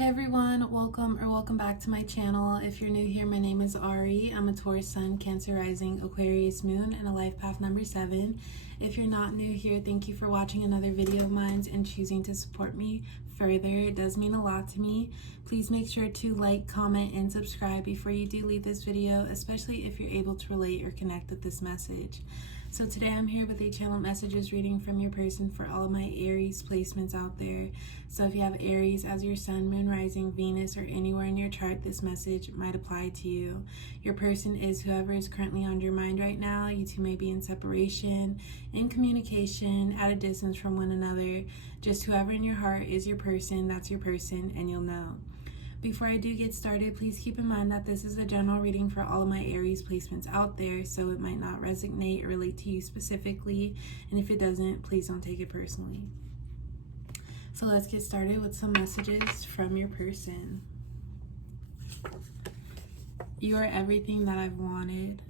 Hey everyone, welcome back to my channel. If you're new here, my name is Ari. I'm a Taurus Sun, Cancer Rising, Aquarius Moon, and a life path number 7. If you're not new here, thank you for watching another video of mine and choosing to support me further. It does mean a lot to me. Please make sure to like, comment, and subscribe before you do leave this video, especially if you're able to relate or connect with this message. So today I'm here with a channel messages reading from your person for all of my Aries placements out there. So if you have Aries as your sun, moon, rising, Venus, or anywhere in your chart, this message might apply to you. Your person is whoever is currently on your mind right now. You two may be in separation, in communication, at a distance from one another. Just whoever in your heart is your person, that's your person, and you'll know. Before I do get started, please keep in mind that this is a general reading for all of my Aries placements out there, so it might not resonate or relate to you specifically, and if it doesn't, please don't take it personally. So let's get started with some messages from your person. You are everything that I've wanted.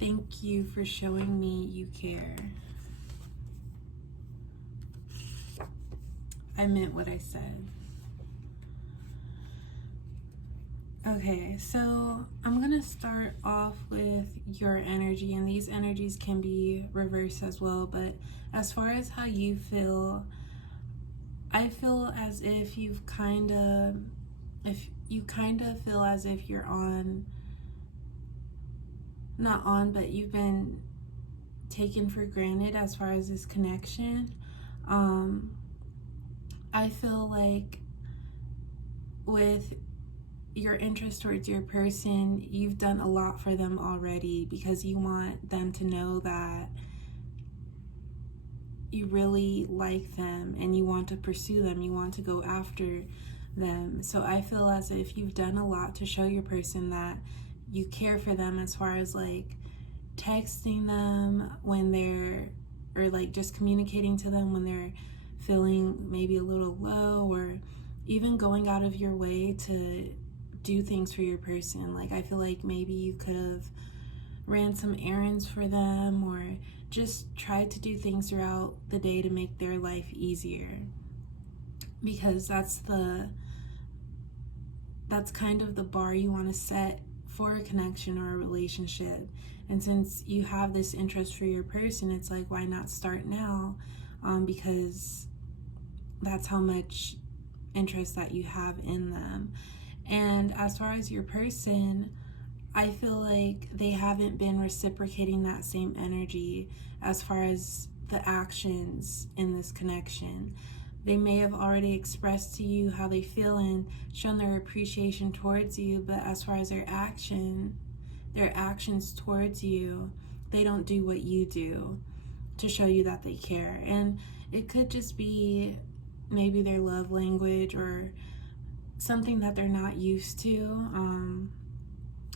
Thank you for showing me you care. I meant what I said. Okay, so I'm gonna start off with your energy, and these energies can be reversed as well, but as far as how you feel, I feel as if you kind of feel as if you're but you've been taken for granted as far as this connection. I feel like with your interest towards your person, you've done a lot for them already because you want them to know that you really like them and you want to pursue them, you want to go after them. So I feel as if you've done a lot to show your person that you care for them, as far as like texting them when they're, or like just communicating to them when they're feeling maybe a little low, or even going out of your way to do things for your person. Like I feel like maybe you could have ran some errands for them, or just tried to do things throughout the day to make their life easier, because that's kind of the bar you want to set for a connection or a relationship. And since you have this interest for your person, it's like, why not start now? Because that's how much interest that you have in them. And as far as your person, I feel like they haven't been reciprocating that same energy as far as the actions in this connection. They may have already expressed to you how they feel and shown their appreciation towards you, but as far as their actions towards you, they don't do what you do to show you that they care. And it could just be maybe their love language or something that they're not used to,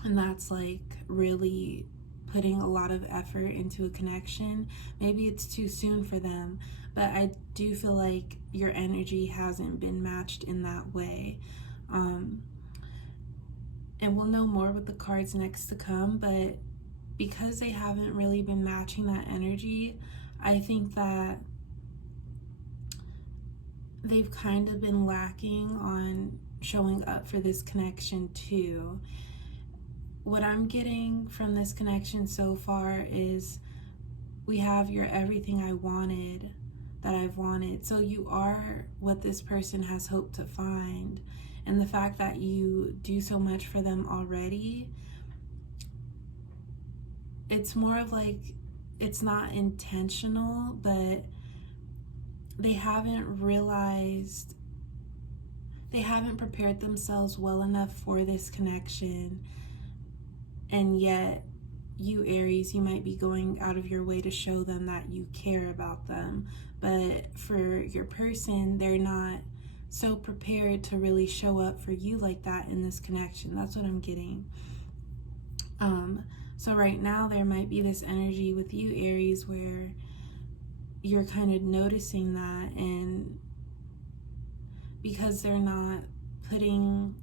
and that's like really putting a lot of effort into a connection. Maybe it's too soon for them, but I do feel like your energy hasn't been matched in that way. And we'll know more with the cards next to come, but because they haven't really been matching that energy, I think that they've kind of been lacking on showing up for this connection too. What I'm getting from this connection so far is we have your everything I wanted, that I've wanted. So you are what this person has hoped to find. And the fact that you do so much for them already, it's more of like, it's not intentional, but they haven't prepared themselves well enough for this connection. And yet, you Aries, you might be going out of your way to show them that you care about them. But for your person, they're not so prepared to really show up for you like that in this connection. That's what I'm getting. So right now, there might be this energy with you Aries where you're kind of noticing that, and because they're not putting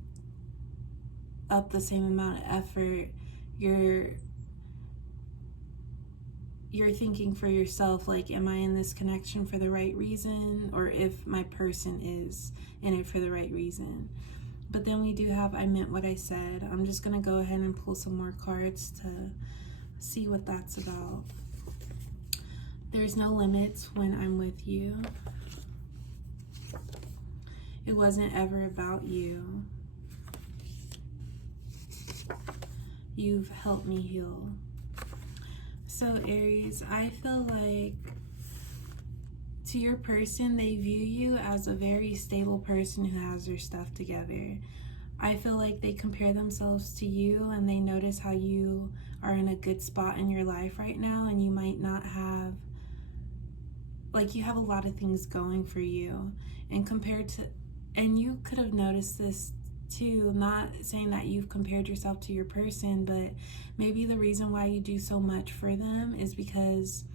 up the same amount of effort, you're you're thinking for yourself, like, am I in this connection for the right reason, or if my person is in it for the right reason. But then we do have I meant what I said. I'm just going to go ahead and pull some more cards to see what that's about. There's no limits when I'm with you. It wasn't ever about you. You've helped me heal. So Aries, I feel like to your person, they view you as a very stable person who has their stuff together. I feel like they compare themselves to you and they notice how you are in a good spot in your life right now, and you might not have, like, you have a lot of things going for you, and compared to, and you could have noticed this too, not saying that you've compared yourself to your person, but maybe the reason why you do so much for them is because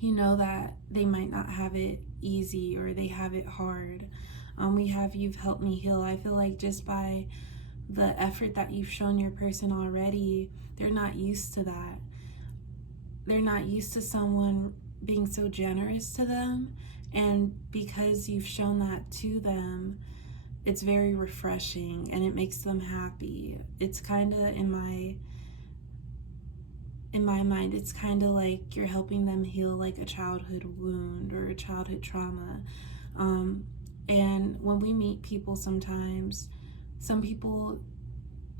you know that they might not have it easy or they have it hard. We have you've helped me heal. I feel like just by the effort that you've shown your person already, they're not used to that. They're not used to someone being so generous to them, and because you've shown that to them, it's very refreshing and it makes them happy. It's kind of in my mind, it's kind of like you're helping them heal like a childhood wound or a childhood trauma. And when we meet people, sometimes some people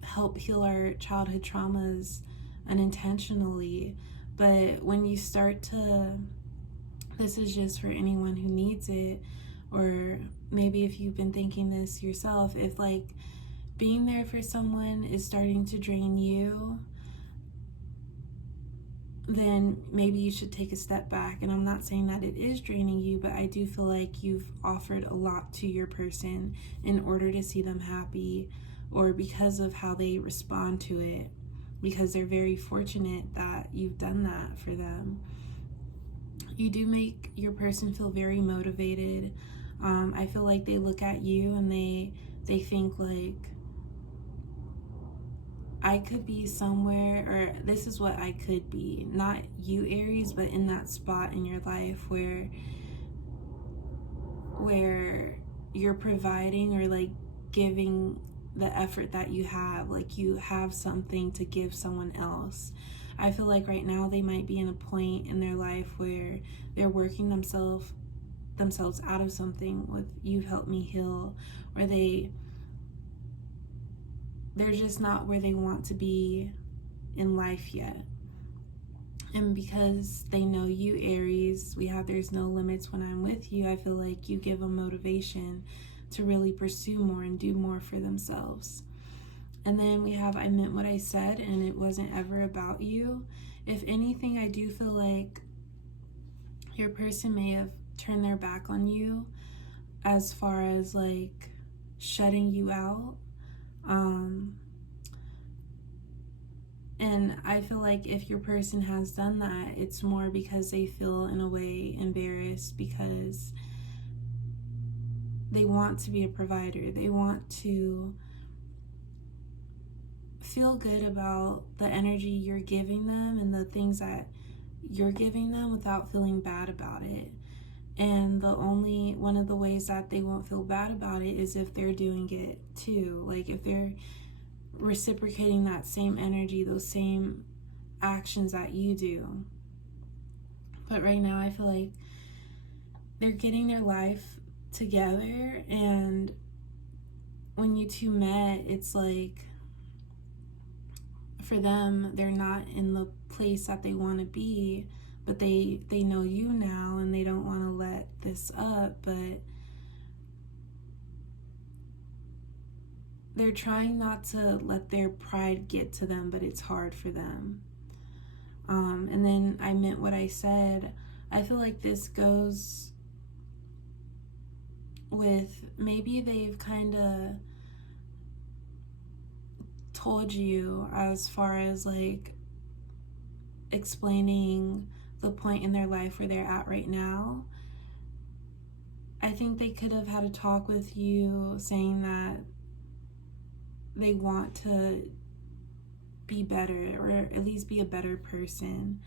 help heal our childhood traumas unintentionally, but when you start to, this is just for anyone who needs it, or maybe if you've been thinking this yourself, if like being there for someone is starting to drain you, then maybe you should take a step back. And I'm not saying that it is draining you, but I do feel like you've offered a lot to your person in order to see them happy, or because of how they respond to it, because they're very fortunate that you've done that for them. You do make your person feel very motivated. I feel like they look at you and they think like, I could be somewhere, or this is what I could be. Not you, Aries, but in that spot in your life where you're providing or like giving the effort that you have, like you have something to give someone else. I feel like right now they might be in a point in their life where they're working themselves out of something with You've Helped Me Heal, or they're just not where they want to be in life yet. And because they know you, Aries, we have there's no limits when I'm with you. I feel like you give them motivation to really pursue more and do more for themselves. And then we have I meant what I said, and it wasn't ever about you. If anything, I do feel like your person may have turned their back on you as far as like shutting you out. And I feel like if your person has done that, it's more because they feel in a way embarrassed, because they want to be a provider. They want to feel good about the energy you're giving them and the things that you're giving them without feeling bad about it. And one of the ways that they won't feel bad about it is if they're doing it too. Like if they're reciprocating that same energy, those same actions that you do. But right now I feel like they're getting their life together, and when you two met, it's like for them, they're not in the place that they want to be, but they know you now and they don't want to let this up, but they're trying not to let their pride get to them, but it's hard for them. And then I meant what I said. I feel like this goes with maybe they've kind of told you as far as like explaining the point in their life where they're at right now. I think they could have had a talk with you saying that they want to be better, or at least be a better person.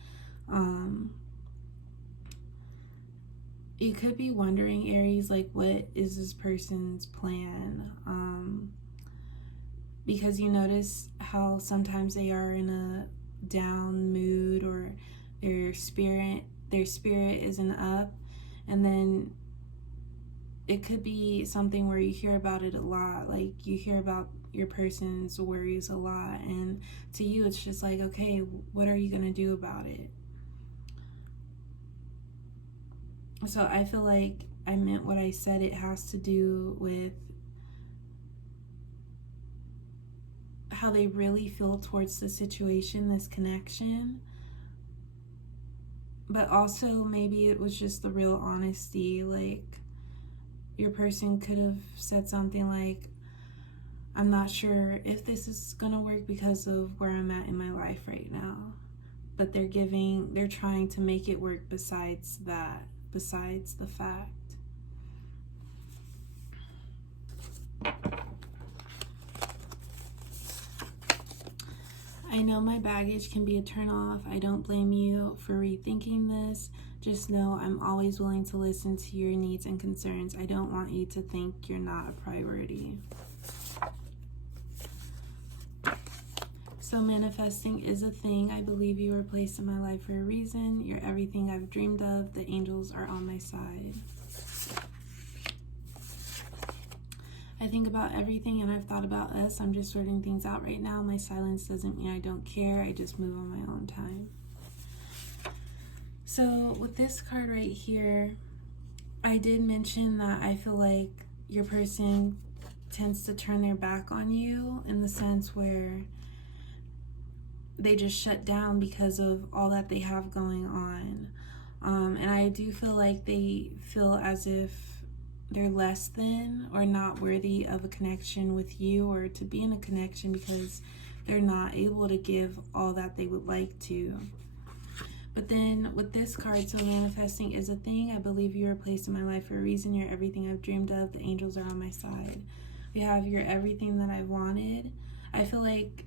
You could be wondering, Aries, like, what is this person's plan? Because you notice how sometimes they are in a down mood, or their spirit isn't up, and then it could be something where you hear about it a lot. Like, you hear about your person's worries a lot, and to you it's just like, okay, what are you gonna do about it? So I feel like I meant what I said. It has to do with how they really feel towards the situation, this connection. But also maybe it was just the real honesty. Like, your person could have said something like, I'm not sure if this is gonna work because of where I'm at in my life right now. But they're trying to make it work besides the fact. I know my baggage can be a turnoff. I don't blame you for rethinking this. Just know I'm always willing to listen to your needs and concerns. I don't want you to think you're not a priority. So manifesting is a thing. I believe you were placed in my life for a reason. You're everything I've dreamed of. The angels are on my side. I think about everything, and I've thought about us. I'm just sorting things out right now. My silence doesn't mean I don't care. I just move on my own time. So with this card right here, I did mention that I feel like your person tends to turn their back on you, in the sense where they just shut down because of all that they have going on. And I do feel like they feel as if they're less than or not worthy of a connection with you, or to be in a connection, because they're not able to give all that they would like to. But then with this card, so manifesting is a thing. I believe you were placed in my life for a reason. You're everything I've dreamed of. The angels are on my side. We have you're everything that I wanted. I feel like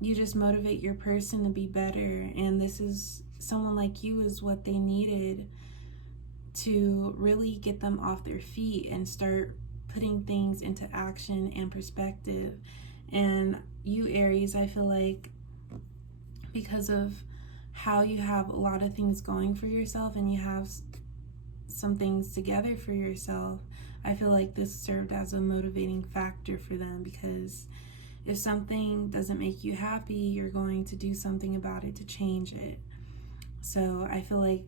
you just motivate your person to be better, and this is someone like you is what they needed to really get them off their feet and start putting things into action and perspective. And you, Aries, I feel like because of how you have a lot of things going for yourself and you have some things together for yourself, I feel like this served as a motivating factor for them, because if something doesn't make you happy, you're going to do something about it to change it. So I feel like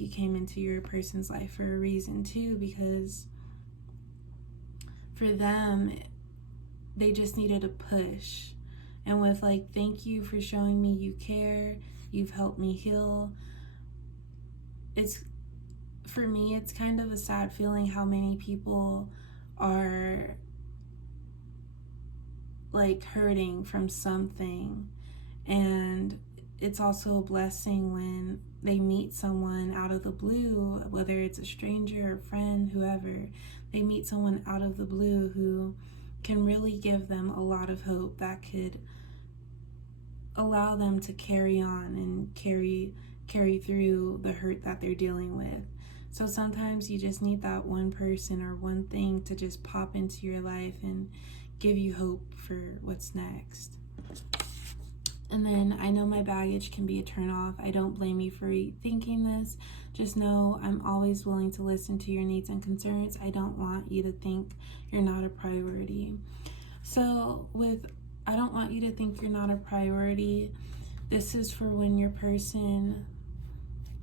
you came into your person's life for a reason too, because for them, they just needed a push. And with like, thank you for showing me you care, you've helped me heal. For me, it's kind of a sad feeling how many people are like hurting from something, and it's also a blessing when they meet someone out of the blue, whether it's a stranger, a friend, whoever. They meet someone out of the blue who can really give them a lot of hope that could allow them to carry on and carry through the hurt that they're dealing with. So sometimes you just need that one person or one thing to just pop into your life and give you hope for what's next. And then I know my baggage can be a turnoff. I don't blame you for thinking this. Just know I'm always willing to listen to your needs and concerns. I don't want you to think you're not a priority. So with I don't want you to think you're not a priority, this is for when your person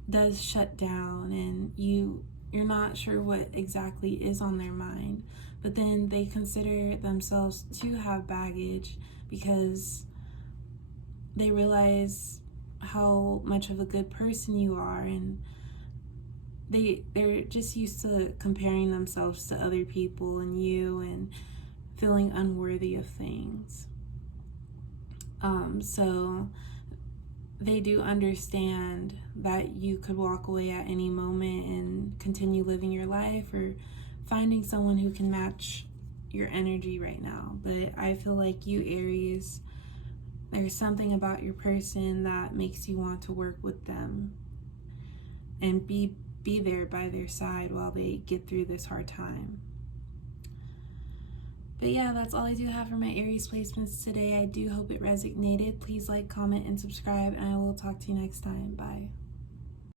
does shut down and you're not sure what exactly is on their mind, but then they consider themselves to have baggage because they realize how much of a good person you are, and they're just used to comparing themselves to other people and you, and feeling unworthy of things. So they do understand that you could walk away at any moment and continue living your life or finding someone who can match your energy right now. But I feel like you, Aries, there's something about your person that makes you want to work with them and be there by their side while they get through this hard time. But yeah, that's all I do have for my Aries placements today. I do hope it resonated. Please like, comment, and subscribe, and I will talk to you next time. Bye.